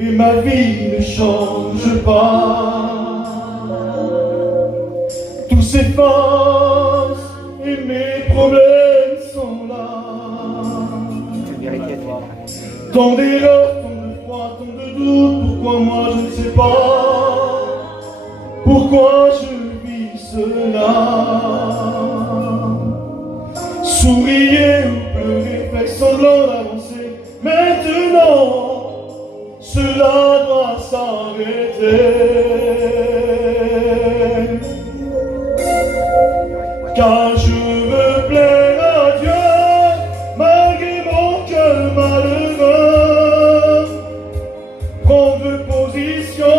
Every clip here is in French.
et ma vie ne change pas. Tout s'efface et mes problèmes sont là. Tant d'erreurs, tant de froid, tant de doutes, pourquoi moi je ne sais pas. Pourquoi je vis cela? Souriez ou pleurez, faites semblant d'avancer. Maintenant, cela doit s'arrêter. Car je veux plaire à Dieu, malgré mon cœur malheureux. Prendre position,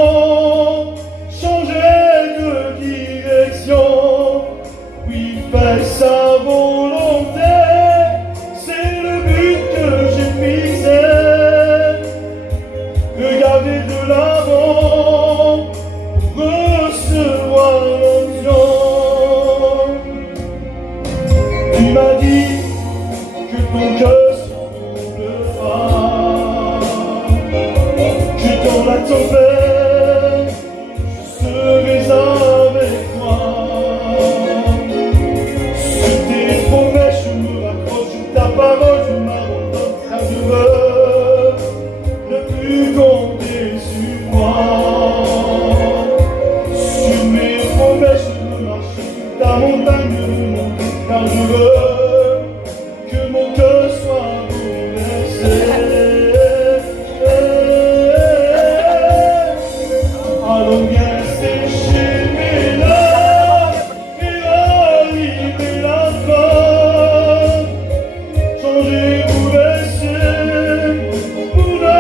changer de direction, oui, faire sa volonté, c'est le but que j'ai fixé. Regardez de l'avant pour recevoir l'onction. Tu m'as dit que ton cœur se trouvera, que dans la tempête, je serai avec toi. Sur tes promesses, je me raccroche, sur ta parole, je m'abandonne, car je veux ne plus compter sur moi. Sur mes promesses, je marche sur ta montagne de monter, car je veux que mon cœur soit bouleversé. Alors viens sécher mes larmes et rallumer la flamme. Changer, bouleverser pour ne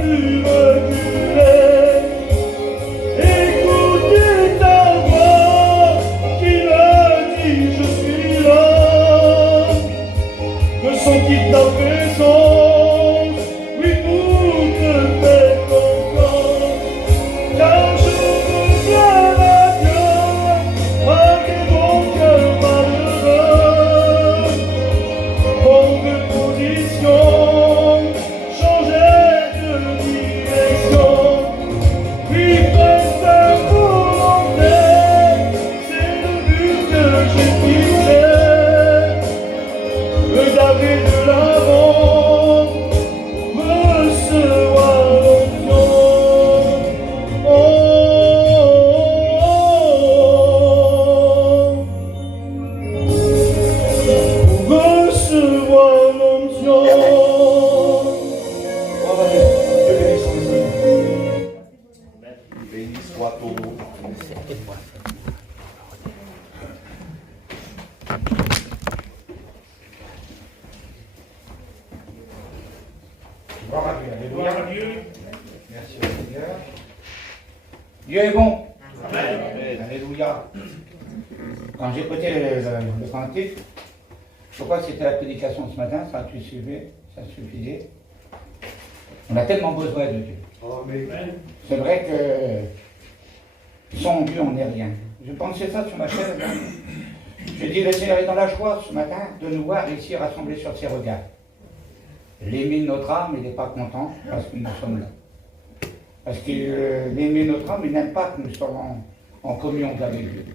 plus reculer. Écoutez ta voix qui me dit je suis là. Ressentir ta présence, oui, pour te faire confiance. Car je veux plaire à Dieu, malgré mon cœur malheureux. Prendre position, changer de direction, oui, faire sa volonté, c'est le but que j'ai fixé. Regardez de l'avant, recevoir l'onction. Recevoir l'onction. Dieu bénisse son Seigneur. Béni soit ton nom. Gloire à Dieu. Alléluia. Merci au Seigneur. Dieu est bon. Amen. Alléluia. Quand j'ai écouté le cantique, je crois que c'était la prédication ce matin, ça a tout suivi, ça suffisait. On a tellement besoin de Dieu. Amen. C'est vrai que sans Dieu, on n'est rien. Je pensais ça sur ma chaise. Je dis, le Seigneur est dans la joie ce matin de nous voir ici rassemblés sur ses regards. L'aimer de notre âme, il n'est pas content parce que nous sommes là. Parce que l'aimer de notre âme, il n'aime pas que nous soyons en communion avec Dieu.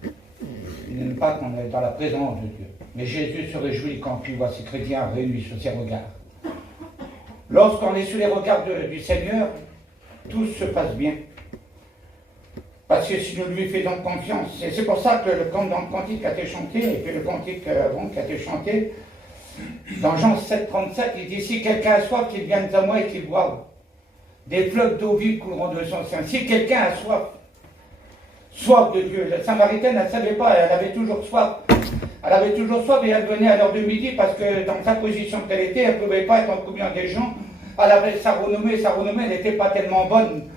Il n'aime pas qu'on est dans la présence de Dieu. Mais Jésus se réjouit quand il voit ses chrétiens réunis sur ses regards. Lorsqu'on est sous les regards du Seigneur, tout se passe bien. Parce que si nous lui faisons confiance, et c'est pour ça que dans le cantique qui a été chanté, et puis le cantique avant qui a été chanté, dans Jean 7, 37, il dit, si quelqu'un a soif, qu'il vienne à moi et qu'il boive. Des fleuves d'eau vive couleront de son sein. Si quelqu'un a soif de Dieu, la Samaritaine, elle ne savait pas, elle avait toujours soif. Elle avait toujours soif et elle venait à l'heure de midi parce que dans sa position qu'elle était, elle ne pouvait pas être en communion des gens. Elle avait sa renommée, elle n'était pas tellement bonne.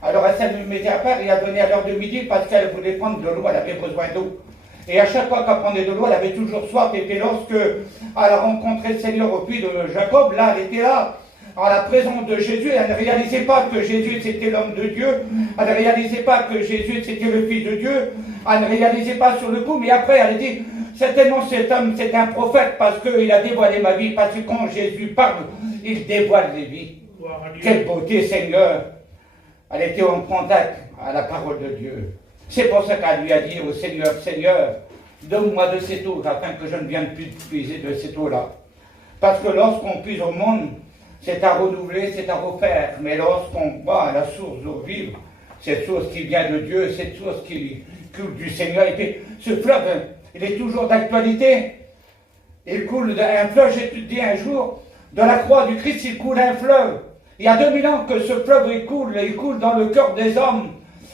Alors elle s'est mise à part et elle venait à l'heure de midi parce qu'elle voulait prendre de l'eau, elle avait besoin d'eau. Et à chaque fois qu'elle prenait de l'eau, elle avait toujours soif. Et puis lorsque elle a rencontré le Seigneur au puits de Jacob, là, elle était là, en la présence de Jésus. Elle ne réalisait pas que Jésus c'était l'homme de Dieu. Elle ne réalisait pas que Jésus c'était le Fils de Dieu. Elle ne réalisait pas sur le coup, mais après elle dit, certainement cet homme c'est un prophète parce qu'il a dévoilé ma vie. Parce que quand Jésus parle, il dévoile les vies. Quelle beauté, Seigneur! Elle était en contact à la parole de Dieu. C'est pour ça qu'elle lui a dit au Seigneur, Seigneur, donne-moi de cette eau, afin que je ne vienne plus puiser de cette eau-là. Parce que lorsqu'on puise au monde, c'est à renouveler, c'est à refaire. Mais lorsqu'on va à la source d'eau vive, cette source qui vient de Dieu, cette source qui coule du Seigneur, et puis ce fleuve, il est toujours d'actualité. Il coule un fleuve, j'ai dit un jour, de la croix du Christ, il coule un fleuve. Il y a 2000 ans que ce fleuve il coule dans le cœur des hommes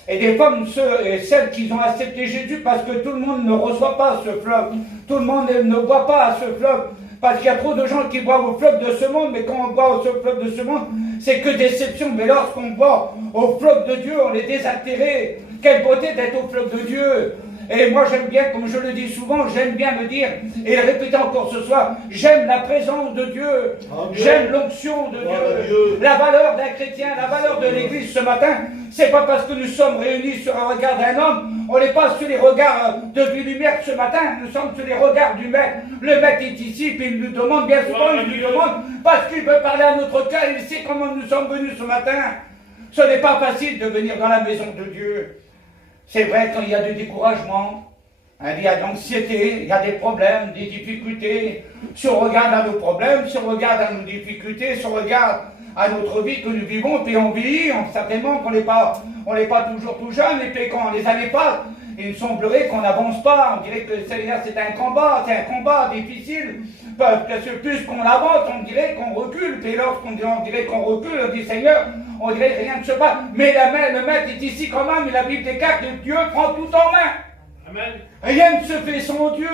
et des femmes, ceux et celles qui ont accepté Jésus, parce que tout le monde ne reçoit pas ce fleuve, tout le monde ne boit pas ce fleuve, parce qu'il y a trop de gens qui boivent au fleuve de ce monde, mais quand on boit au fleuve de ce monde, c'est que déception. Mais lorsqu'on boit au fleuve de Dieu, on est désaltéré. Quelle beauté d'être au fleuve de Dieu! Et moi j'aime bien, comme je le dis souvent, j'aime bien le dire, et le répéter encore ce soir, j'aime la présence de Dieu, j'aime l'onction de Dieu, la valeur d'un chrétien, la valeur de l'Église ce matin, c'est pas parce que nous sommes réunis sur un regard d'un homme, on n'est pas sur les regards de lumière ce matin, nous sommes sur les regards du Maître. Le Maître est ici, puis il nous demande, bien souvent il nous demande, parce qu'il veut parler à notre cœur, il sait comment nous sommes venus ce matin. Ce n'est pas facile de venir dans la maison de Dieu. C'est vrai quand il y a du découragement, il y a de l'anxiété, il y a des problèmes, des difficultés. Si on regarde à nos problèmes, si on regarde à nos difficultés, si on regarde à notre vie que nous vivons, puis on vieillit, certainement qu'on n'est pas toujours tout jeune, et puis quand les années passent, il semblerait qu'on n'avance pas. On dirait que c'est un combat difficile. Parce que plus qu'on avance, on dirait qu'on recule. Et lorsqu'on dirait qu'on recule, on dit Seigneur, on dirait que rien ne se passe. Mais le Maître est ici quand même, et la Bible déclare que Dieu prend tout en main. Amen. Rien ne se fait sans Dieu.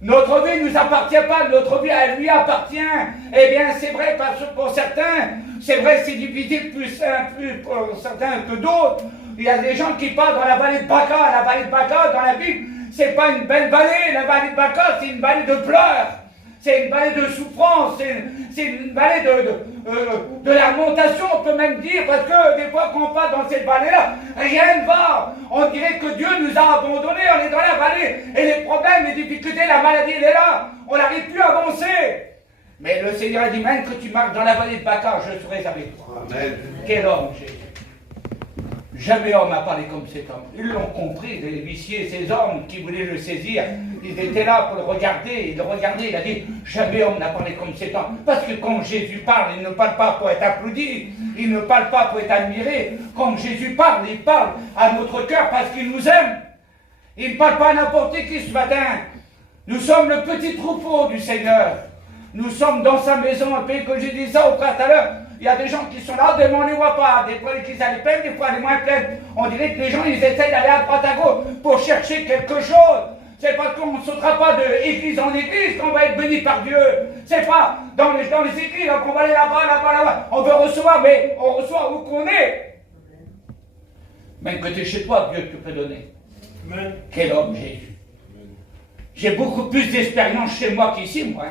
Notre vie ne nous appartient pas, notre vie elle lui appartient. Eh bien c'est vrai parce que pour certains, c'est vrai c'est difficile plus pour certains que d'autres. Il y a des gens qui partent dans la vallée de Baca. La vallée de Baca dans la Bible, c'est pas une belle vallée. La vallée de Baca, c'est une vallée de pleurs. C'est une vallée de souffrance, c'est une vallée de lamentation, on peut même dire, parce que des fois quand on passe dans cette vallée-là, rien ne va. On dirait que Dieu nous a abandonnés, on est dans la vallée, et les problèmes, les difficultés, la maladie, elle est là, on n'arrive plus à avancer. Mais le Seigneur a dit, même que tu marches dans la vallée de Baca, je serai avec toi. Amen. Quel homme, Jésus. Jamais homme n'a parlé comme cet homme. Ils l'ont compris, les huissiers, ces hommes qui voulaient le saisir. Ils étaient là pour le regarder. Il le regardait, il a dit, jamais homme n'a parlé comme cet homme. Parce que quand Jésus parle, il ne parle pas pour être applaudi. Il ne parle pas pour être admiré. Quand Jésus parle, il parle à notre cœur parce qu'il nous aime. Il ne parle pas à n'importe qui ce matin. Nous sommes le petit troupeau du Seigneur. Nous sommes dans sa maison, un pays que j'ai dit ça au frère tout à l'heure. Il y a des gens qui sont là, mais on ne les voit pas. Des fois, l'église elle est pleine, des fois, elle est moins pleine. On dirait que les gens, ils essayent d'aller à droite à gauche pour chercher quelque chose. C'est parce qu'on ne sautera pas d'église en église qu'on va être béni par Dieu. C'est pas dans les églises qu'on va aller là-bas. On veut recevoir, mais on reçoit où qu'on est. Même que tu es chez toi, Dieu te peut donner. Amen. Quel homme, Jésus. J'ai beaucoup plus d'expérience chez moi qu'ici, moi.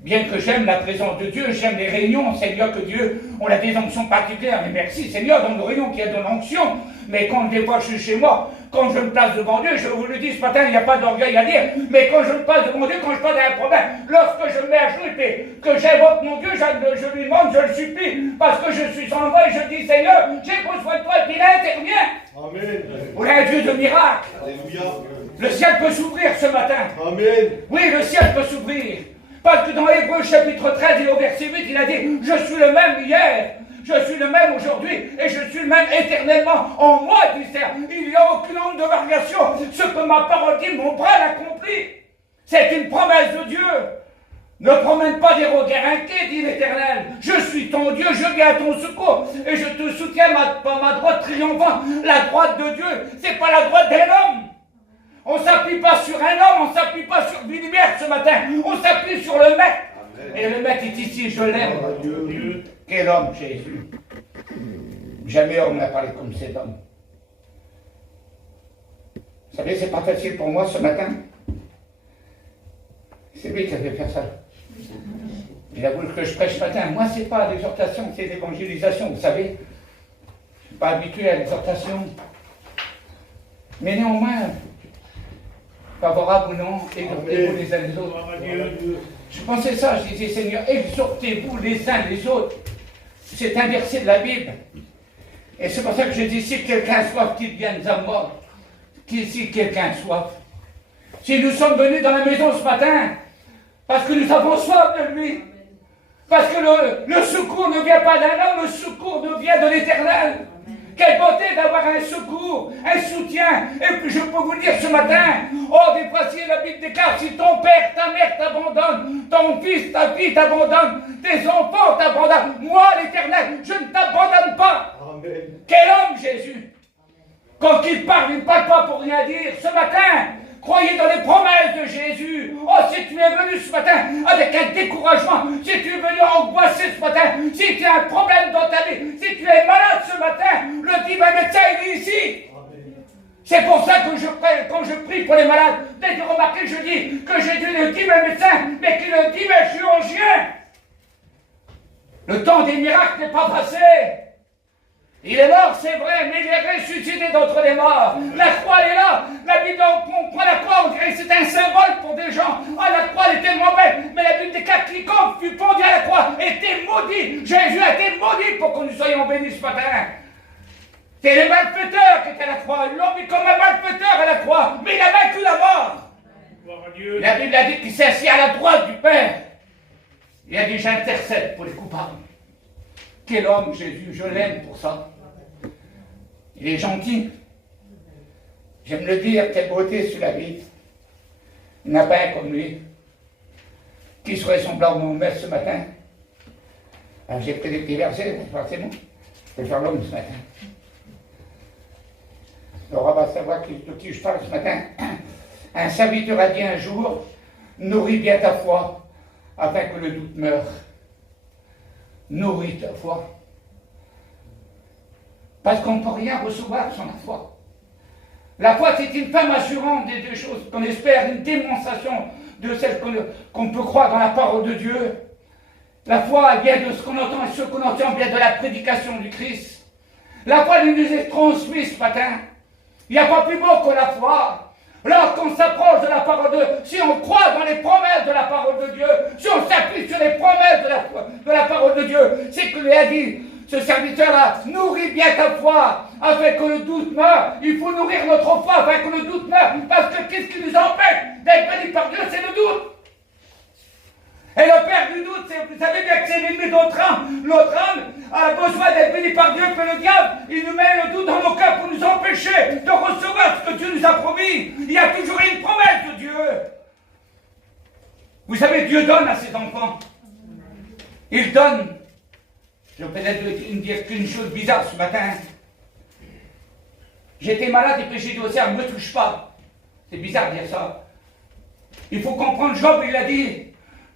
Bien que j'aime la présence de Dieu, j'aime les réunions, Seigneur, que Dieu, on a des onctions particulières. Mais merci, Seigneur, dans nos réunions qu'il y a de l'onction. Mais quand des fois je suis chez moi, quand je me place devant Dieu, je vous le dis ce matin, il n'y a pas d'orgueil à dire, mais quand je me place devant Dieu, quand je passe dans un problème, lorsque je me mets à genoux et que j'invoque mon Dieu, je lui demande, je le supplie, parce que je suis sans voix et je dis, Seigneur, j'ai besoin de toi, et puis là, intervient. Amen. On est un Dieu de miracles. Alléluia. Le ciel peut s'ouvrir ce matin. Amen. Oui, le ciel peut s'ouvrir. Parce que dans Hébreux chapitre 13 et au verset 8, il a dit, je suis le même hier, je suis le même aujourd'hui, et je suis le même éternellement. En moi, dit Seigneur, il n'y a aucune onde de variation. Ce que ma parole dit, mon bras l'accomplit. C'est une promesse de Dieu. Ne promène pas des regards inquiets, dit l'Éternel. Je suis ton Dieu, je viens à ton secours, et je te soutiens par ma droite triomphante. La droite de Dieu, c'est pas la droite d'un homme. On ne s'appuie pas sur un homme, on ne s'appuie pas sur une lumière ce matin, on s'appuie sur le Maître. Amen. Et le Maître est ici, je l'aime. Quel homme, Jésus. Jamais homme n'a parlé comme cet homme. Vous savez, c'est pas facile pour moi ce matin. C'est lui qui avait fait ça. Il a voulu que je prêche ce matin. Moi, c'est pas l'exhortation, c'est l'évangélisation, vous savez. Je ne suis pas habitué à l'exhortation. Mais néanmoins, favorable ou non, exhortez-vous les uns les autres. Je pensais ça, je disais, Seigneur, exhortez-vous les uns les autres. C'est un verset de la Bible. Et c'est pour ça que je dis, si quelqu'un a soif, qu'il vienne à moi. Si quelqu'un a soif. Si nous sommes venus dans la maison ce matin, parce que nous avons soif de lui. Parce que le secours ne vient pas d'un homme, le secours nous vient de l'Éternel. Quelle beauté d'avoir un secours, un soutien. Et puis je peux vous dire ce matin, oh, des fois si la Bible déclare, si ton père, ta mère t'abandonne, ton fils, ta fille t'abandonne, tes enfants t'abandonnent, moi l'Éternel, je ne t'abandonne pas. Amen. Quel homme Jésus. Quand il ne parle pas pour rien dire. Ce matin, croyez dans les promesses de Jésus. Oh, si tu es venu ce matin avec un découragement, si tu es venu angoissé ce matin, si tu as un problème dans ta vie, si tu es malade ce matin, le divin médecin il est ici. C'est pour ça que quand je prie pour les malades, dès que vous remarquez, je dis que j'ai dit le divin médecin, mais qu'il est le divin chirurgien. Le temps des miracles n'est pas passé. Il est mort, c'est vrai, mais il est ressuscité d'entre les morts. La croix, elle est là. La Bible, on prend la croix, on dirait que c'est un symbole pour des gens. Ah, la croix, elle est tellement belle. Mais la Bible déclare que quiconque fut pendu à la croix était maudit. Jésus a été maudit pour que nous soyons bénis ce matin. C'est les malfaiteurs qui étaient à la croix. Ils l'ont mis comme un malfaiteur à la croix. Mais il a vaincu la mort. La Bible a dit qu'il s'est assis à la droite du Père. Il a dit, j'intercède pour les coupables. Quel homme, Jésus, je l'aime pour ça. Il est gentil. J'aime le dire, quelle beauté sur la vie. Il n'y en a pas un comme lui. Qui serait semblable au maître ce matin? Alors j'ai pris des petits versets, forcément. Je vais faire l'homme ce matin. Laura va savoir de qui je parle ce matin. Un serviteur a dit un jour, nourris bien ta foi, afin que le doute meure. Nourris ta foi. Parce qu'on ne peut rien recevoir sans la foi. La foi, c'est une femme assurante des deux choses qu'on espère, une démonstration de celle qu'on peut croire dans la parole de Dieu. La foi vient de ce qu'on entend, et ce qu'on entend vient de la prédication du Christ. La foi nous est transmise ce matin. Il n'y a pas plus beau que la foi. Lorsqu'on s'approche de la parole de Dieu, si on croit dans les promesses de la parole de Dieu, si on s'appuie sur les promesses de la parole de Dieu, c'est que lui a dit, ce serviteur-là, nourris bien ta foi, afin que le doute meure. Il faut nourrir notre foi afin que le doute meure, parce que qu'est-ce qui nous empêche d'être bénis par Dieu, c'est le doute. Et le père du doute, vous savez bien que c'est l'ennemi de notre âme. Notre âme a besoin d'être bénie par Dieu, que le diable, il nous met le doute dans nos cœurs pour nous empêcher de recevoir ce que Dieu nous a promis. Il y a toujours une promesse de Dieu. Vous savez, Dieu donne à ses enfants. Il donne. Je vais peut-être dire qu'une chose bizarre ce matin. J'étais malade et péché d'océan, ne me touche pas. C'est bizarre de dire ça. Il faut comprendre, Job, il a dit.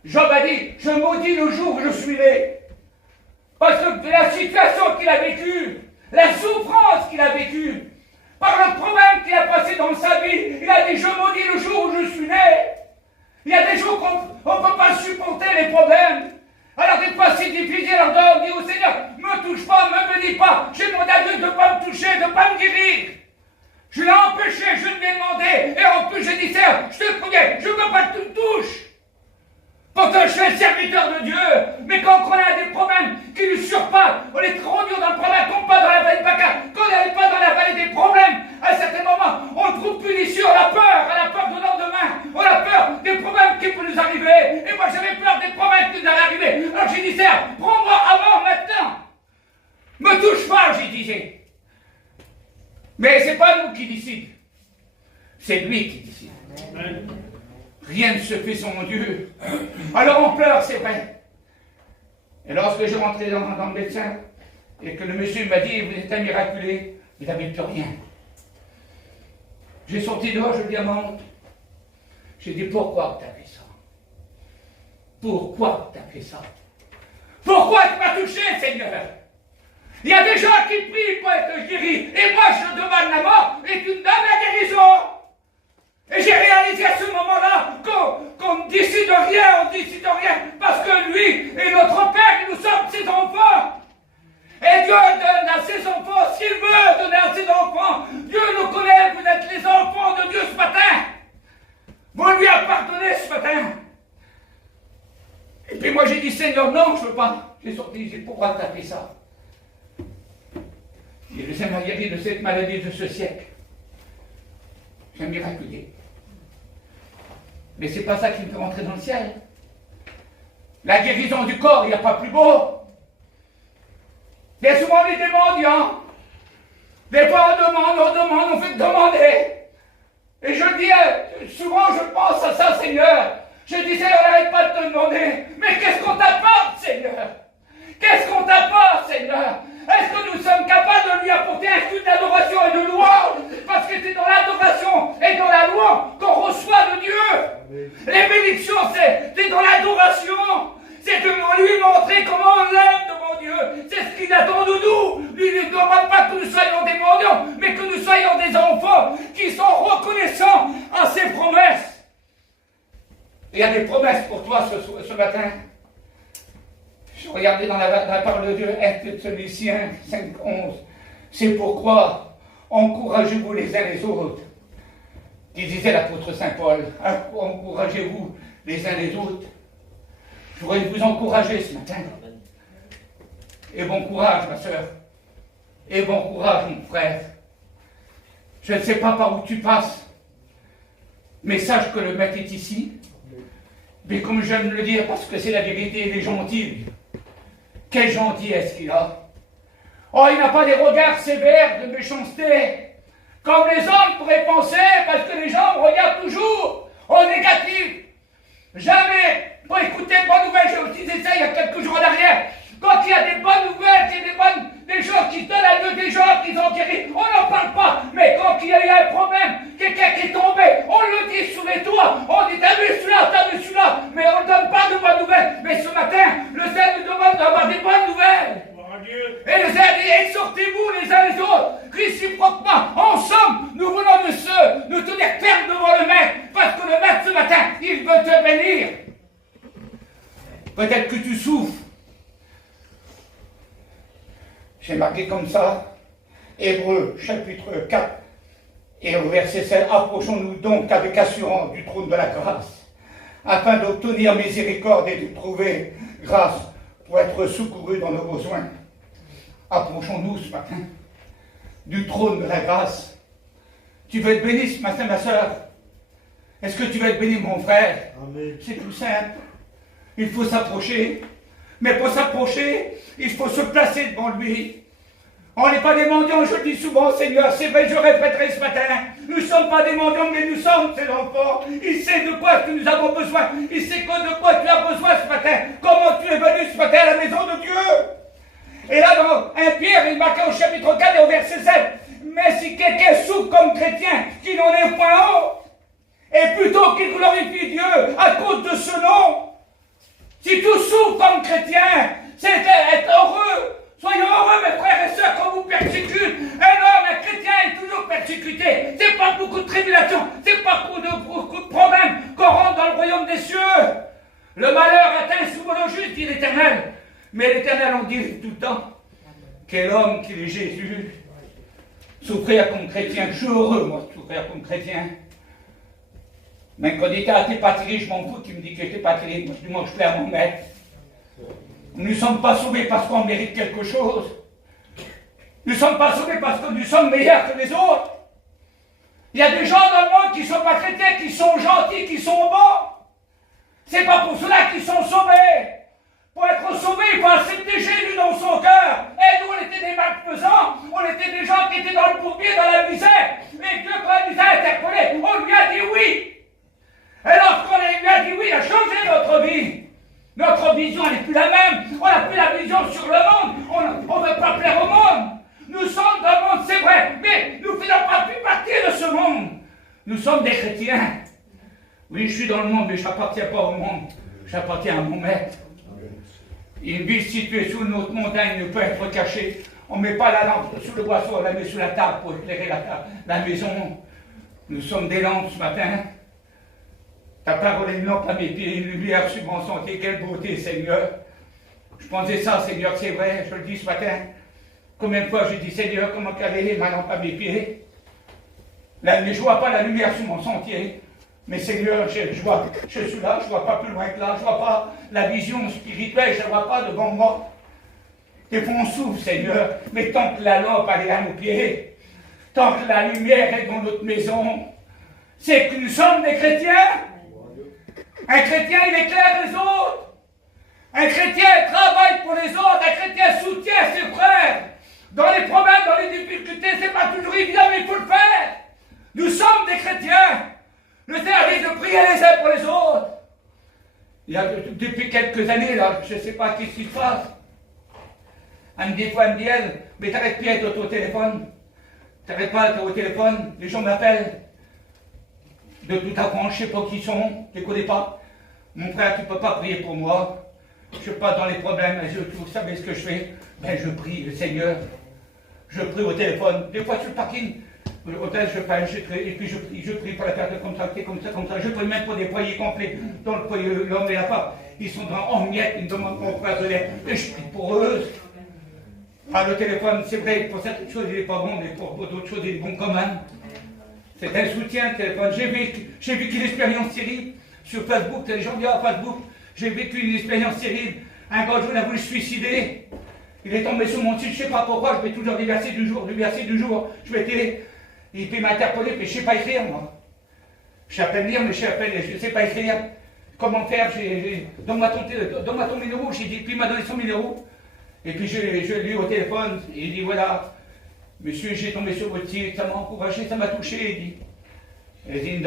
Job a dit, je maudis le jour où je suis né. Parce que la situation qu'il a vécue, la souffrance qu'il a vécue, par le problème qu'il a passé dans sa vie, il a dit, je maudis le jour où je suis né. Il y a des jours qu'on ne peut pas supporter les problèmes. Alors des fois c'est difficile, alors on dit au Seigneur, ne me touche pas, ne me bénis pas. J'ai demandé à Dieu de ne pas me toucher, de ne pas me guérir. Je l'ai empêché, je lui ai demandé. Et en plus j'ai dit, Seigneur, je te promets, je ne veux pas que tu me touches. Pourtant, je suis un serviteur de Dieu, mais quand on a des problèmes qui nous surpassent, on est trop dur dans le problème, qu'on pas dans la vallée de Baca, quand on n'est pas dans la vallée des problèmes, à certains moments, on ne trouve plus d'issue, on a peur du lendemain, on a peur des problèmes qui peuvent nous arriver. Et moi, j'avais peur des problèmes qui nous allaient arriver. Alors j'ai dit, Seigneur, prends-moi avant, maintenant. Me touche pas, j'ai dit. Mais c'est pas nous qui décidons, c'est lui qui décide. Amen. Rien ne se fait sans mon Dieu. Alors on pleure, c'est vrai. Et lorsque je rentrais dans le médecin, et que le monsieur m'a dit, vous êtes un miraculé, vous n'avez plus rien. J'ai sorti dehors, je lui ai dit, j'ai dit, pourquoi tu as fait ça? Pourquoi tu as fait ça? Pourquoi tu m'as touché, Seigneur? Il y a des gens qui prient pour être guéris, et moi je demande la mort, et tu me donnes la guérison. Et j'ai réalisé à ce moment-là qu'on ne décide rien, parce que lui est notre Père et nous sommes ses enfants. Et Dieu donne à ses enfants, s'il veut donner à ses enfants. Dieu nous connaît, vous êtes les enfants de Dieu ce matin. Vous lui appartenez ce matin. Et puis moi j'ai dit, Seigneur, non, je ne veux pas. J'ai sorti, j'ai dit, pourquoi tu as fait ça? Et le Seigneur m'a guéri de cette maladie de ce siècle. C'est un miraculé. Mais c'est pas ça qui me fait rentrer dans le ciel. La guérison du corps, il n'y a pas plus beau. Il y a souvent des mendiants. Des fois on fait demander. Et je dis, souvent je pense à ça, Seigneur. Je dis, Seigneur, n'arrête pas de te demander. Mais qu'est-ce qu'on t'apporte, Seigneur? Qu'est-ce qu'on t'apporte, Seigneur? Est-ce que nous sommes capables de lui apporter un culte d'adoration et de louange? Parce que c'est dans l'adoration et dans la louange qu'on reçoit de Dieu. Les bénédictions, c'est dans l'adoration. C'est de lui montrer comment on l'aime devant Dieu. C'est ce qu'il attend de nous. Lui ne demande pas que nous soyons des mendiants, mais que nous soyons des enfants qui sont reconnaissants à ses promesses. Il y a des promesses pour toi ce matin. Je regardais dans la parole de Dieu, Actes de Thessaloniciens 5:11. C'est pourquoi encouragez-vous les uns les autres. Qui disait l'apôtre Saint Paul. Encouragez-vous les uns les autres. Je voudrais vous encourager ce matin. Et bon courage, ma soeur. Et bon courage, mon frère. Je ne sais pas par où tu passes, mais sache que le maître est ici. Mais comme j'aime le dire, parce que c'est la vérité, il est gentil. Quelle gentillesse qu'il a. Oh, il n'a pas des regards sévères de méchanceté, comme les hommes pourraient penser, parce que les gens me regardent toujours au négatif. Jamais. Pour écouter de bonnes nouvelles, je vous disais ça il y a quelques jours en arrière. Quand il y a des bonnes nouvelles, il y a des gens qui donnent à Dieu, des gens qui sont guéris, on n'en parle pas. Mais quand il y a eu un problème, quelqu'un qui est tombé, on le dit sous les toits. On dit, t'as vu celui-là, t'as vu celui-là. Mais on ne donne pas de bonnes nouvelles. Mais ce matin, le Seigneur nous demande d'avoir des bonnes nouvelles. Et le Seigneur dit, exhortez-vous les uns les autres, réciproquement, ensemble, nous voulons nous tenir fermes devant le Maître, parce que le Maître ce matin, il veut te bénir. Peut-être que tu souffres. J'ai marqué comme ça, Hébreux, chapitre 4, et au verset 7, approchons-nous donc avec assurance du trône de la grâce, afin d'obtenir miséricorde et de trouver grâce pour être secourus dans nos besoins. Approchons-nous ce matin du trône de la grâce. Tu veux être béni ce matin, ma soeur? Est-ce que tu veux être béni, mon frère? Amen. C'est tout simple. Il faut s'approcher. Mais pour s'approcher, il faut se placer devant lui. On n'est pas des mendiants, je le dis souvent, Seigneur, c'est vrai, je répéterai ce matin. Nous ne sommes pas des mendiants, mais nous sommes ses enfants. Il sait de quoi que nous avons besoin. Il sait de quoi tu as besoin ce matin. Comment tu es venu ce matin à la maison de Dieu. Et là, dans 1 Pierre, il marque au chapitre 4 et au verset 7. Mais si quelqu'un souffre comme chrétien, qu'il n'en ait point honte, et plutôt qu'il glorifie Dieu à cause de ce nom. Si tu souffres comme chrétien, c'est être heureux. Soyons heureux, mes frères et sœurs, qu'on vous persécute. Un chrétien est toujours persécuté. C'est pas beaucoup de tribulations, c'est pas beaucoup de problèmes qu'on rentre dans le royaume des cieux. Le malheur atteint souvent le juste, dit l'Éternel. Mais l'Éternel en dit tout le temps. Quel homme qu'il est Jésus. Souffrir comme chrétien, je suis heureux, moi, de souffrir comme chrétien. Mais quand il dit, ah, t'es pas terrible, je m'en fous, qui me dit que t'es pas terrible. Moi, je plais à mon maître. Nous ne sommes pas sauvés parce qu'on mérite quelque chose. Nous ne sommes pas sauvés parce que nous sommes meilleurs que les autres. Il y a des gens dans le monde qui ne sont pas chrétiens, qui sont gentils, qui sont bons. C'est pas pour cela qu'ils sont sauvés. Pour être sauvés, il faut accepter Jésus dans son cœur. Et nous, on était des malfaisants. On était des gens qui étaient dans le bourbier, dans la misère. Et Dieu, quand il nous a interpellés, on lui a dit oui. Et lorsqu'on lui a dit oui, il a changé notre vie. Notre vision n'est plus la même. On n'a plus la vision sur le monde. On ne veut pas plaire au monde. Nous sommes dans le monde, c'est vrai, mais nous ne faisons pas plus partie de ce monde. Nous sommes des chrétiens. Oui, je suis dans le monde, mais je n'appartiens pas au monde. J'appartiens à mon maître. Une ville située sous notre montagne ne peut être cachée. On ne met pas la lampe sous le boisseau, on la met sous la table pour éclairer la maison. Nous sommes des lampes ce matin. Ta parole est une lampe à mes pieds, une lumière sur mon sentier. Quelle beauté, Seigneur. Je pensais ça, Seigneur, c'est vrai, je le dis ce matin. Combien de fois j'ai dit, Seigneur, comment caler ma lampe à mes pieds? Là, mais je ne vois pas la lumière sur mon sentier. Mais Seigneur, je suis là, je ne vois pas plus loin que là, je ne vois pas la vision spirituelle, je ne la vois pas devant moi. Des fois on souffre, Seigneur, mais tant que la lampe elle est à nos pieds, tant que la lumière est dans notre maison, c'est que nous sommes des chrétiens. Un chrétien, il éclaire les autres. Un chrétien travaille pour les autres. Un chrétien soutient ses frères. Dans les problèmes, dans les difficultés, c'est pas toujours évident, mais il faut le faire. Nous sommes des chrétiens. Le service de prier les uns pour les autres. Il y a, depuis quelques années, là, je ne sais pas qu'est-ce qui se passe. Elle me dit, elle, mais t'arrêtes plus d'être au téléphone. T'arrêtes pas d'être au téléphone. Les gens m'appellent. De tout à coup, je ne sais pas qui ils sont, je ne les connais pas. Mon frère, tu ne peux pas prier pour moi. Je ne suis pas dans les problèmes. Vous savez ce que je fais? Ben, je prie le Seigneur. Je prie au téléphone. Des fois, sur le parking, l'hôtel, je prie, et puis je prie pour la personne comme ça, comme ça, comme ça. Je prie même pour des foyers complets. Dans le foyer, l'homme et la femme, ils sont en miettes, ils me demandent mon frère de l'air. Et je prie pour eux. Ah, le téléphone, c'est vrai, pour certaines choses, il n'est pas bon, mais pour d'autres choses, il est bon quand même. C'est un soutien, le téléphone. J'ai vécu une expérience terrible sur Facebook. Les gens disent à Facebook, j'ai vécu une expérience terrible. Un gars, il a voulu se suicider. Il est tombé sur mon site, je ne sais pas pourquoi, je mets toujours du verset du jour, je mettais, et puis il m'a interpellé, mais je ne sais pas écrire, moi. Je sais à peine lire, mais je ne sais pas écrire. Comment faire? Donne-moi ton numéro, j'ai dit, puis il m'a donné son numéro. Et puis je l'ai eu au téléphone, et il dit, voilà, monsieur, j'ai tombé sur votre site, ça m'a encouragé, ça m'a touché, il dit,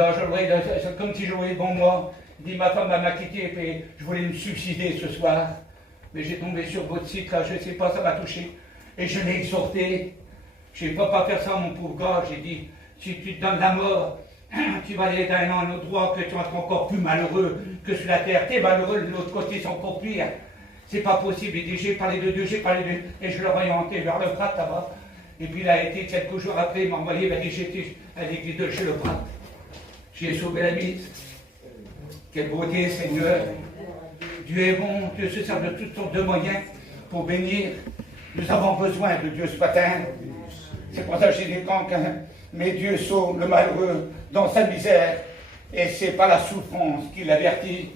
c'est comme si j'aurais bon moi. Il dit, ma femme m'a quitté, puis je voulais me suicider ce soir. Mais j'ai tombé sur votre site, là, je ne sais pas, ça m'a touché. Et je l'ai exhorté. Je ne vais pas faire ça, mon pauvre gars. J'ai dit, si tu te donnes la mort, tu vas aller dans un autre endroit que tu vas être encore plus malheureux que sur la terre. Tu es malheureux, de l'autre côté, c'est encore pire. C'est pas possible. Il dit, j'ai parlé de Dieu, et je l'ai orienté vers le Prat là-bas. Et puis il a été, quelques jours après, il m'a envoyé vers j'étais à l'église de chez le Prat. J'ai sauvé la vie. Quelle beauté, Seigneur. Dieu est bon, Dieu se sert de toutes sortes de moyens pour bénir. Nous avons besoin de Dieu ce matin. C'est pour ça que j'ai dit mais Dieu sauve le malheureux dans sa misère. Et c'est pas la souffrance qui l'avertit.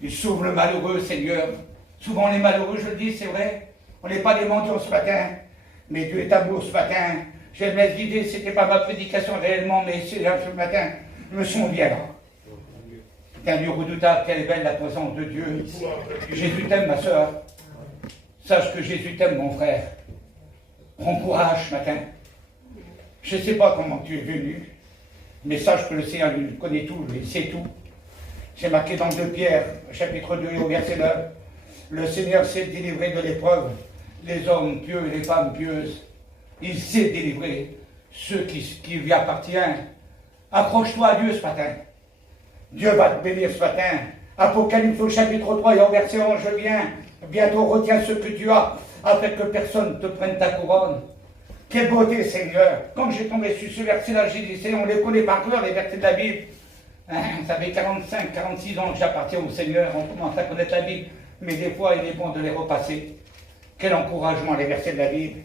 Il sauve le malheureux, Seigneur. Souvent les malheureux, je le dis, c'est vrai. On n'est pas des mendiants ce matin. Mais Dieu est amour ce matin. Je vais me laisser guider, ce n'était pas ma prédication réellement, mais c'est là ce matin. Je me sens bien là. C'est un lieu redoutable, quelle est belle la présence de Dieu. Jésus t'aime, ma soeur. Sache que Jésus t'aime, mon frère. Prends courage ce matin. Je ne sais pas comment tu es venu, mais sache que le Seigneur lui connaît tout, il sait tout. C'est marqué dans 2 Pierre, chapitre 2 et au verset 9. Le Seigneur sait délivrer de l'épreuve les hommes pieux et les femmes pieuses. Il sait délivrer ceux qui lui appartiennent. Accroche-toi à Dieu ce matin. Dieu va te bénir ce matin. Apocalypse au chapitre 3 et au verset 11, je viens. Bientôt retiens ce que tu as, afin que personne ne te prenne ta couronne. Quelle beauté, Seigneur. Quand j'ai tombé sur ce verset-là, j'ai dit, on les connaît par cœur, les versets de la Bible. Ça fait 45, 46 ans que j'appartiens au Seigneur, on commence à connaître la Bible, mais des fois, il est bon de les repasser. Quel encouragement, les versets de la Bible.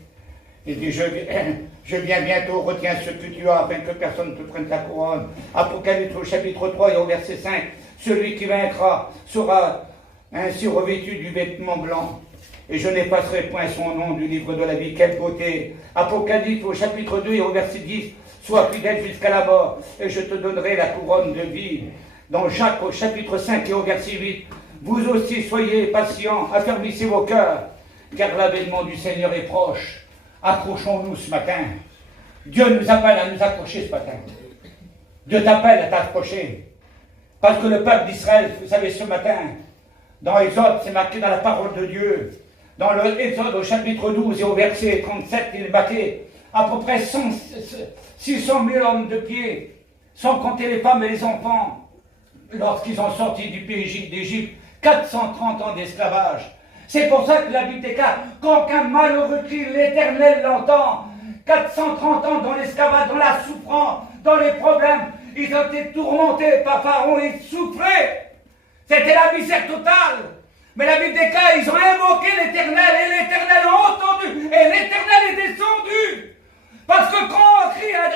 Il dit, je viens bientôt, retiens ce que tu as, afin que personne ne te prenne ta couronne. Apocalypse au chapitre 3 et au verset 5, celui qui vaincra sera ainsi revêtu du vêtement blanc, et je n'effacerai point son nom du livre de la vie. Quelle beauté. Apocalypse au chapitre 2 et au verset 10, sois fidèle jusqu'à la mort, et je te donnerai la couronne de vie. Dans Jacques au chapitre 5 et au verset 8, vous aussi soyez patients, affermissez vos cœurs, car l'avènement du Seigneur est proche. Accrochons-nous ce matin. Dieu nous appelle à nous accrocher ce matin. Dieu t'appelle à t'accrocher. Parce que le peuple d'Israël, vous savez, ce matin, dans Exode, c'est marqué dans la parole de Dieu. Dans le Exode au chapitre 12 et au verset 37, il est marqué à peu près 600 000 hommes de pied, sans compter les femmes et les enfants, lorsqu'ils ont sorti du pays d'Égypte, 430 ans d'esclavage. C'est pour ça que la Bible déclare qu'aucun malheureux crie, l'Éternel l'entend. 430 ans dans l'esclavage, dans la souffrance, dans les problèmes, ils ont été tourmentés par Pharaon, ils souffraient. C'était la misère totale. Mais la Bible déclare, ils ont invoqué l'Éternel et l'Éternel a entendu et l'Éternel est descendu. Parce que quand on crie à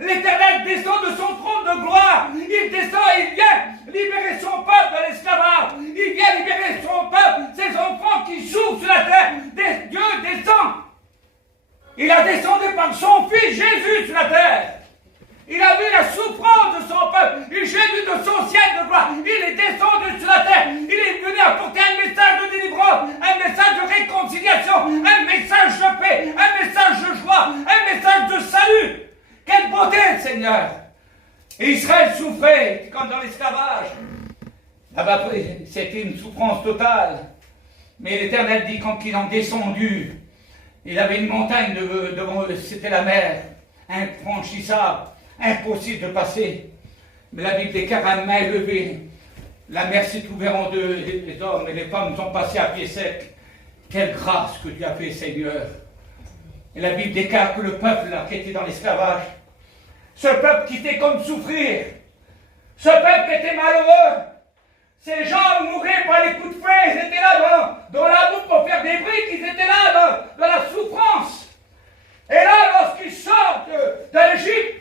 l'Éternel descend de son trône de gloire. Il descend, il vient libérer son peuple de l'esclavage. Il vient libérer son peuple, ses enfants qui souffrent sur la terre. Dieu Il a descendu par son Fils Jésus sur la terre. Il a vu la souffrance de son peuple. Jésus de son ciel de gloire. Il est descendu sur la terre. Il est venu apporter un message de délivrance, un message de réconciliation, un message de paix, un message de joie, un message de salut. Quelle beauté, Seigneur! Et Israël souffrait quand dans l'esclavage. Là-bas, c'était une souffrance totale. Mais l'Éternel dit quand il en descendu, il avait une montagne devant eux, c'était la mer, infranchissable, impossible de passer. Mais la Bible déclare à main levée, la mer s'est ouverte en deux, les hommes et les femmes sont passés à pied sec. Quelle grâce que Dieu a fait, Seigneur! Et la Bible déclare que le peuple là, qui était dans l'esclavage, ce peuple qui était comme souffrir, ce peuple qui était malheureux, ces gens mouraient par les coups de feu, ils étaient là dans la boue pour faire des briques, ils étaient là dans la souffrance. Et là, lorsqu'ils sortent de l'Égypte,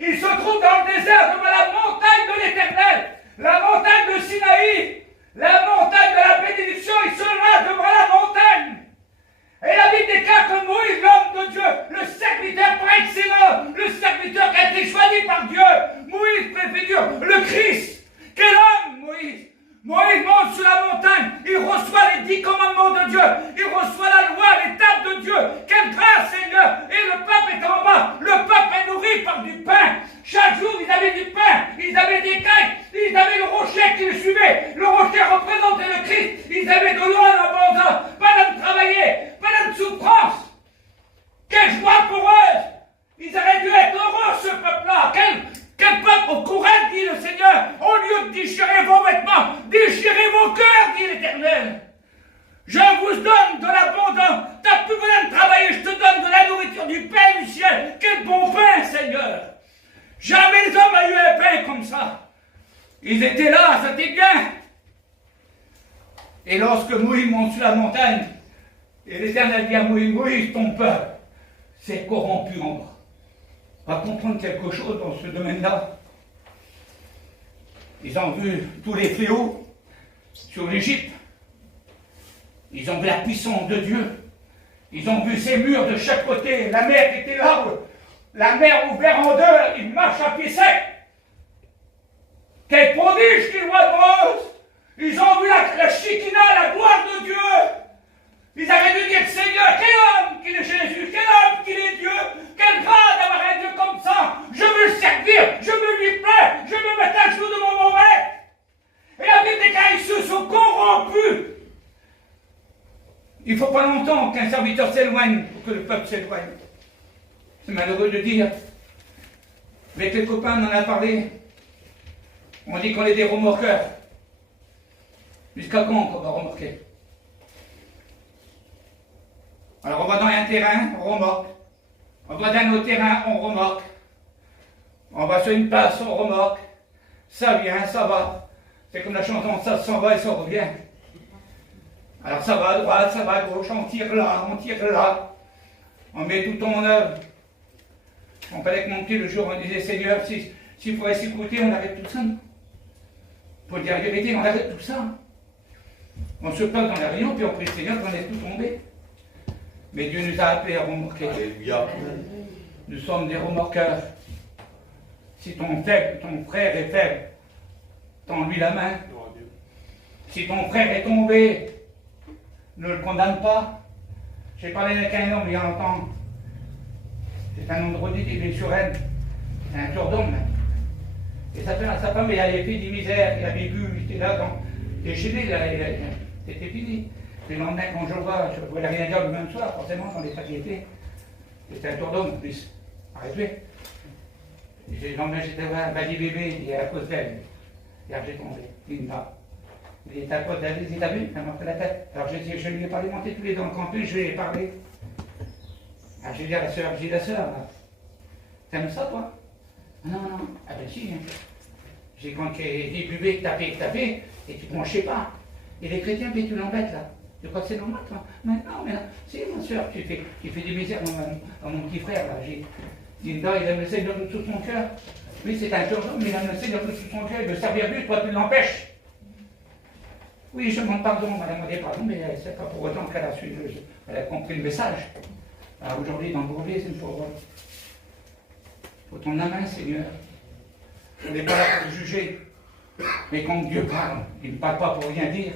ils se trouvent dans le désert devant la montagne de l'Éternel, la montagne de Sinaï, la montagne de la bénédiction, ils sont là devant la montagne. Et la Bible déclare que Moïse, l'homme de Dieu, le serviteur par excellence, le serviteur qui a été choisi par Dieu, Moïse préfigure le Christ. Quel homme, Moïse! Moïse monte sur la montagne, il reçoit les 10 commandements de Dieu, il reçoit la loi, l'étape de Dieu. Quelle grâce, Seigneur! Et le peuple est en bas, le peuple est nourri par du pain. Chaque jour, ils avaient du pain, ils avaient des cailles, ils avaient le rocher qui les suivait. Le rocher représentait le Christ. Ils avaient de l'eau en abondance, pas de travailler, pas de souffrance. Quelle joie pour eux! Ils auraient dû être heureux, ce peuple-là. Quel peuple au courage, dit le Seigneur, au lieu de déchirer vos vêtements, déchirez vos cœurs, dit l'Éternel. Je vous donne de l'abondance. Tu n'as plus besoin de travailler, je te donne de la nourriture, du pain du ciel. Quel bon pain, Seigneur. Jamais les hommes n'ont eu un pain comme ça. Ils étaient là, c'était bien. Et lorsque Moïse monte sur la montagne, et l'Éternel dit à Moïse, Moïse, ton peuple s'est corrompu en moi. On va comprendre quelque chose dans ce domaine-là. Ils ont vu tous les fléaux sur l'Égypte. Ils ont vu la puissance de Dieu. Ils ont vu ces murs de chaque côté, la mer qui était là, la mer ouverte en deux, ils marchent à pied sec. Quel prodige qu'ils voient devant eux. Ils ont vu la Shekinah, la gloire de Dieu. Ils avaient dû dire, Seigneur, quel homme qu'il est Jésus, quel homme qu'il est Dieu, quelle grâce d'avoir un Dieu comme ça. Je veux le servir, je veux lui plaire, je veux mettre à genoux de mon mauvais. Et la Bible dit qu'ils se sont corrompus. Il ne faut pas longtemps qu'un serviteur s'éloigne pour que le peuple s'éloigne. C'est malheureux de dire. Avec les copains, on en a parlé. On dit qu'on est des remorqueurs. Jusqu'à quand on va remorquer? Alors on va dans un terrain, on remorque. On va dans autre terrain, on remorque. On va sur une place, on remorque. Ça vient, ça va. C'est comme la chanson, ça s'en va et ça revient. Alors ça va à droite, ça va à gauche, on tire là, on tire là. On met tout en œuvre. On parlait avec mon petit le jour, on disait, Seigneur, s'il faudrait s'écouter, on arrête tout ça. Pour dire la vérité, on arrête tout ça. On se plaint dans la réunion, puis on prie le Seigneur, puis on est tout tombé. Mais Dieu nous a appelés à remorquer. Alléluia. Nous sommes des remorqueurs. Si ton frère est faible, tends-lui la main. Si ton frère est tombé, ne le condamne pas. J'ai parlé avec un homme il y a longtemps. C'est un homme de redit, il est sur elle. C'est un tour d'homme. Et sa femme, il avait fait des misères, il avait bu, il était là, déchaîné, c'était fini. Puis le lendemain, quand je le vois, je ne pouvais rien dire le même soir, forcément, dans l'état qui était. C'était un tour d'homme en plus. Arrête-le. Le lendemain, j'étais voir, elle m'a dit bébé, il est à cause d'elle. Et alors j'ai tombé. Il est à cause d'elle, il a vu, elle m'a fait la tête. Alors je lui ai parlé, monté tous les deux dans le campus, je lui ai parlé. Alors j'ai dit à la sœur, t'aimes ça toi? Non, ah ben si. J'ai quand il buvait, que tapé, et tu ne branchais pas. Et les chrétiens, puis tu l'embêtes là. Je crois que c'est normal, toi. Mais non, si, ma soeur, tu fais des misères dans mon petit frère, là. Linda, il aime le Seigneur de tout son cœur. Lui, c'est un cœur d'homme, mais il aime le Seigneur de tout son cœur. Il veut servir Dieu, toi, tu l'empêches. Oui, je demande pardon, madame, on dit pardon, mais c'est pas pour autant qu'elle a compris le message. Alors aujourd'hui, dans vos vies, c'est pour ton main, Seigneur. On n'est pas là pour juger. Mais quand Dieu parle, il ne parle pas pour rien dire.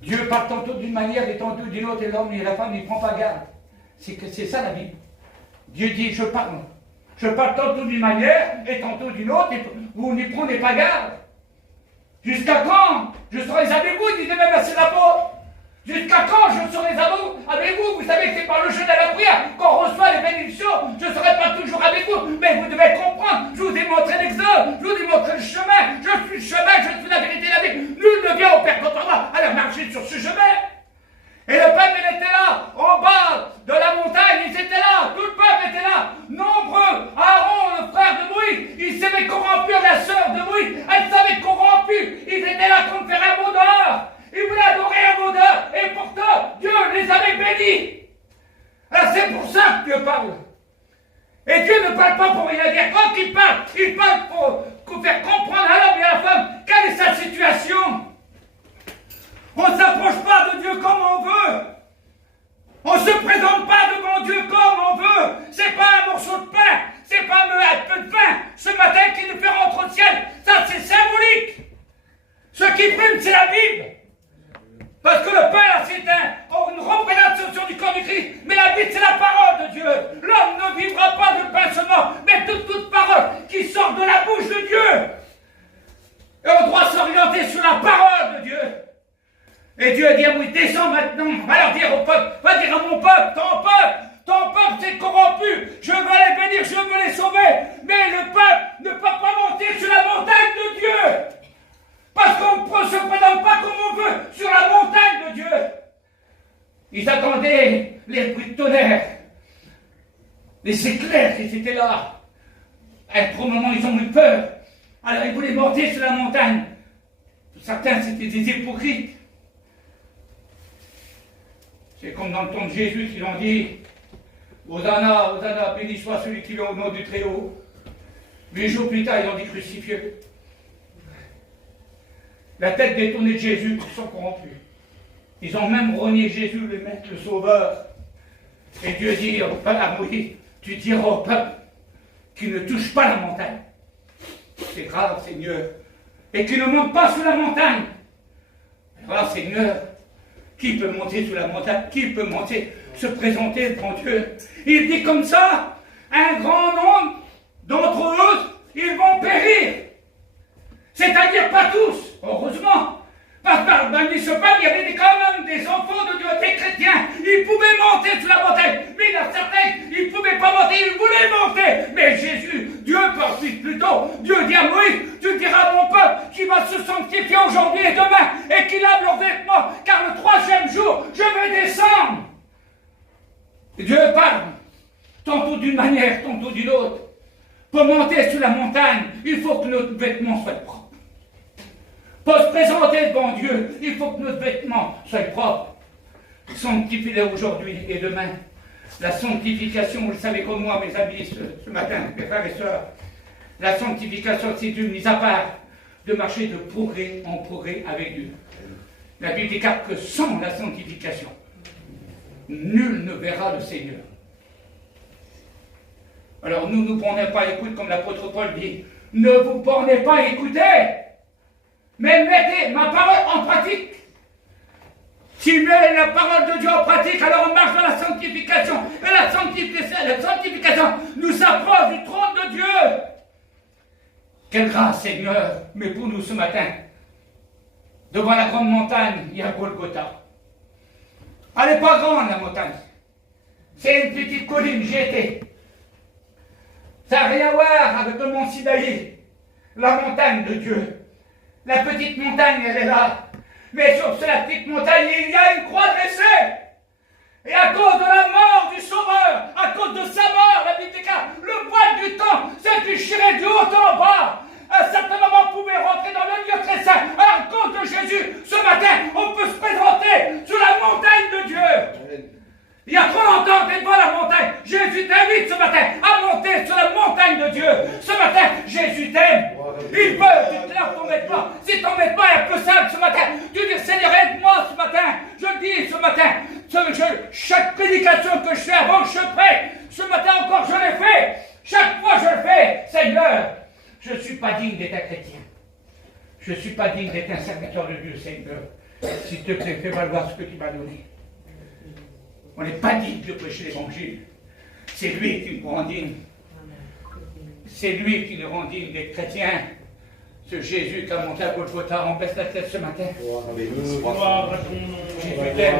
Dieu parle tantôt d'une manière et tantôt d'une autre, et l'homme et la femme n'y prend pas garde. C'est ça la Bible. Dieu dit, je parle. Je parle tantôt d'une manière et tantôt d'une autre, et vous n'y prenez pas garde. Jusqu'à quand je serai avec vous, disait même à ses apôtres. Jusqu'à quand je serai avec vous? Vous savez que c'est par le jeûne et la prière qu'on reçoit les bénédictions. Je ne serai pas toujours avec vous, mais vous devez comprendre. Je vous ai montré l'exemple, je vous ai montré le chemin. Je suis le chemin, je suis la vérité et la vie. Nul ne vient au Père qu'autre moi. Alors marchez sur ce chemin. Et le peuple, il était là, en bas de la montagne, ils étaient là, tout le peuple était là, nombreux. Aaron, le frère de Moïse, il s'avait corrompu, la sœur de Moïse, elle s'avait corrompue. Ils étaient là comme faire un mot dehors. Ils voulaient adorer un mot dehors, et pourtant, Dieu les avait bénis. Alors c'est pour ça que Dieu parle. Et Dieu ne parle pas pour rien dire. Quand il parle pour faire comprendre à l'homme et à la femme quelle est sa situation. On ne s'approche pas de Dieu comme on veut. On ne se présente pas devant Dieu comme on veut. C'est pas un morceau de pain. C'est pas un peu de pain ce matin qui nous fait rentrer au ciel. Ça, c'est symbolique. Ce qui prime, c'est la Bible. Parce que le pain, c'est une représentation du corps du Christ. Mais la Bible, c'est la parole de Dieu. L'homme ne vivra pas de pain seulement, mais de toute parole qui sort de la bouche de Dieu. Et on doit s'orienter sur la parole de Dieu. Et Dieu a dit à Moïse, descends maintenant, va leur dire au peuple, va dire à mon peuple, ton peuple s'est corrompu, je veux les bénir, je veux les sauver, mais le peuple ne peut pas monter sur la montagne de Dieu, parce qu'on ne se présente pas comme on veut sur la montagne de Dieu. Ils attendaient les bruits de tonnerre, les éclairs qui étaient là. Pour le moment, ils ont eu peur, alors ils voulaient monter sur la montagne. Certains, c'était des hypocrites. C'est comme dans le temps de Jésus qu'ils ont dit, Hosanna, Hosanna, béni soit celui qui vient au nom du Très-Haut. 8 jours plus tard, ils ont dit crucifié. La tête détournée de Jésus, ils sont corrompus. Ils ont même renié Jésus, le maître, le sauveur. Et Dieu dit au peuple, à Moïse, tu diras au peuple qu'il ne touche pas la montagne. C'est grave, Seigneur. Et qu'il ne monte pas sur la montagne. Alors, Seigneur, qui peut monter sur la montagne? Qui peut monter, se présenter devant Dieu? Il dit comme ça, un grand nombre d'entre eux, ils vont périr. C'est-à-dire pas tous, heureusement. Parce que dans l'Épisode, il y avait quand même des enfants de Dieu, des chrétiens. Ils pouvaient monter sur la montagne. Mais il y a certains, ils ne pouvaient pas monter, ils voulaient monter. Mais Jésus, Dieu poursuit plutôt. Dieu dit à Moïse, tu diras à mon peuple qui va se sanctifier aujourd'hui et demain et qu'il lave leurs vêtements, car le 3e jour, je vais descendre. Et Dieu parle, tantôt d'une manière, tantôt d'une autre. Pour monter sur la montagne, il faut que nos vêtements soient propres. Pour se présenter devant Dieu, il faut que nos vêtements soient propres. Sanctifiez-les aujourd'hui et demain. La sanctification, vous le savez comme moi, mes amis, ce matin, mes frères et sœurs, la sanctification, c'est une mise à part de marcher de progrès en progrès avec Dieu. La Bible déclare que sans la sanctification, nul ne verra le Seigneur. Alors nous ne nous bornons pas à écouter, comme l'apôtre Paul dit, ne vous bornez pas à écouter, mais mettez ma parole en pratique. Si on met la parole de Dieu en pratique, alors on marche dans la sanctification. Et la sanctification nous approche du trône de Dieu. Quelle grâce, Seigneur, mais pour nous ce matin. Devant la grande montagne, il y a Golgotha. Elle n'est pas grande, la montagne. C'est une petite colline, j'y étais. Ça n'a rien à voir avec le mont Sinaï, la montagne de Dieu. La petite montagne, elle est là. Mais sur cette petite montagne, il y a une croix dressée. Et à cause de la mort du Sauveur, à cause de sa mort, la Bible déclare, le voile du temps s'est déchiré du haut en bas. À un certain moment, on pouvait rentrer dans le lieu très saint. À cause de Jésus, ce matin, on peut se présenter sur la montagne de Dieu. Il y a trop longtemps, tu es devant la montagne. Jésus t'invite ce matin à monter sur la montagne de Dieu. Ce matin, Jésus t'aime. Il peut, tu te laves ton vêtement. Si ton vêtement est un peu sale ce matin, tu dis, Seigneur, aide-moi ce matin. Je dis ce matin, Chaque prédication que je fais avant que je prie, ce matin encore je l'ai fait. Chaque fois je le fais. Seigneur, je ne suis pas digne d'être un chrétien. Je ne suis pas digne d'être un serviteur de Dieu, Seigneur. S'il te plaît, fais valoir ce que tu m'as donné. On n'est pas digne de prêcher l'évangile. C'est lui qui nous rend digne. C'est lui qui nous rend digne d'être chrétiens. Ce Jésus qui a monté à Golgotha, on baisse la tête ce matin. Jésus t'aime.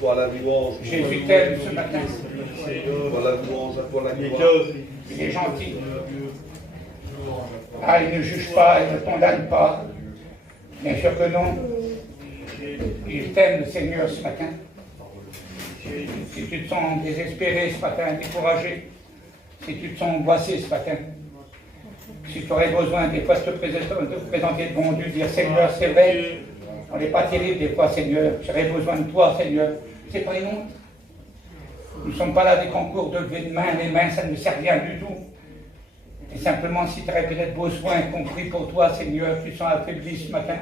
Toi la louange. Jésus t'aime ce matin. Toi la louange, à toi la gloire. Il est gentil. Ah, il ne juge pas, il ne condamne pas. Bien sûr que non. Il t'aime, le Seigneur, ce matin. Si tu te sens désespéré ce matin, découragé, si tu te sens angoissé ce matin, si tu aurais besoin des fois de te présenter devant Dieu, dire Seigneur, c'est vrai, on n'est pas terrible des fois, Seigneur, j'aurais besoin de toi, Seigneur. C'est pas une honte. Nous ne sommes pas là des concours de lever de main, les mains, ça ne sert à rien du tout. Et simplement, si tu aurais peut-être besoin, compris pour toi, Seigneur, tu sens affaibli ce matin,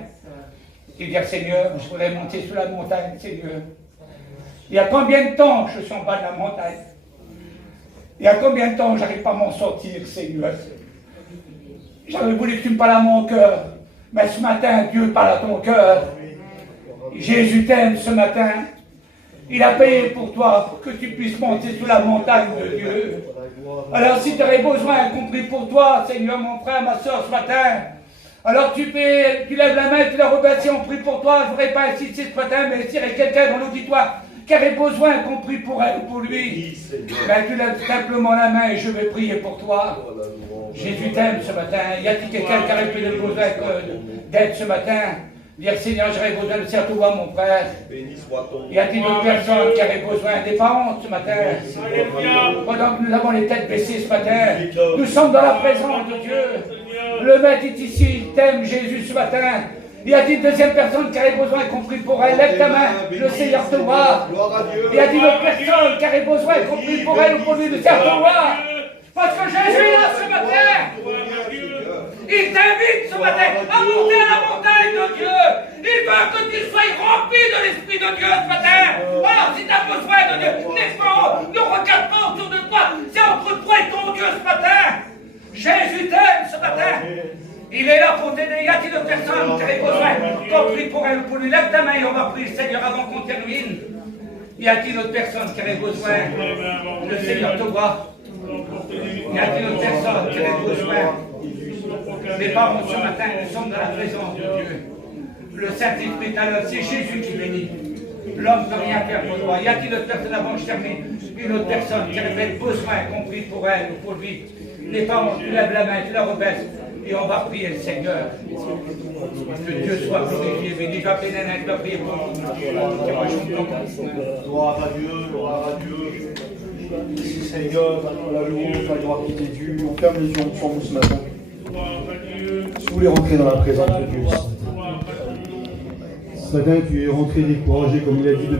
tu dire Seigneur, je voudrais monter sur la montagne, Seigneur. Il y a combien de temps que je suis en bas de la montagne? Il y a combien de temps que je n'arrive pas à m'en sortir, Seigneur? J'aurais voulu que tu me parles à mon cœur. Mais ce matin, Dieu parle à ton cœur. Jésus t'aime ce matin. Il a payé pour toi, pour que tu puisses monter sur la montagne de Dieu. Alors si tu aurais besoin, compris pour toi, Seigneur, mon frère, ma soeur, ce matin, alors tu lèves la main, tu la remercies, on prie pour toi. Je ne voudrais pas insister ce matin, mais s'il y aurait quelqu'un dans l'auditoire qui avait besoin qu'on prie pour elle ou pour lui, ben, tu lèves simplement la main et je vais prier pour toi. Jésus t'aime ce matin. Y a-t-il quelqu'un qui aurait peut-être besoin d'aide ce matin? Dire Seigneur, j'aurais besoin de faire toi, mon frère. Y a-t-il d'autres personnes qui auraient besoin des parents ce matin? Pendant que nous avons les têtes baissées ce matin, nous sommes dans la présence de Dieu. Le maître est ici, il t'aime Jésus ce matin. Y a-t-il une deuxième personne qui aurait besoin, compris pour elle? Lève ta main, le Seigneur te voit. Y a-t-il une autre personne qui aurait besoin, compris pour elle ou pour lui, le Seigneur te voit? Parce que Jésus est là ce matin. Il t'invite ce matin à monter à la montagne de Dieu. Il veut que tu sois rempli de l'Esprit de Dieu ce matin. Alors si tu as besoin de Dieu, ne regarde pas autour de toi. C'est entre toi et ton Dieu ce matin. Jésus t'aime ce matin. Il est là pour t'aider. Y a-t-il d'autres personnes qui auraient besoin qu'on prie pour elle ou pour lui? Lève ta main et on va prier le Seigneur avant qu'on termine. Y a-t-il d'autres personnes qui auraient besoin? Le Seigneur te voit. Y a-t-il d'autres personnes qui auraient besoin? Les parents ce matin, nous sommes dans la présence de Dieu. Le Saint-Esprit est à l'œuvre, c'est Jésus qui bénit. L'homme ne peut rien faire pour toi. Y a-t-il d'autres personnes avant que je termine? Une autre personne qui aurait besoin, compris pour elle ou pour lui? Les parents, tu lèves la main, tu la rebaisses. Et on va prier le Seigneur. Que Dieu soit glorifié. Béni, va appeler Nana, tu vas prier pour nous. Gloire à Dieu, gloire à Dieu. Merci Seigneur, la louange, la gloire qui t'est due. On ferme les yeux ensemble ce matin. Si vous voulez rentrer dans la présence de Dieu ce matin, tu es rentré découragé comme il a dit de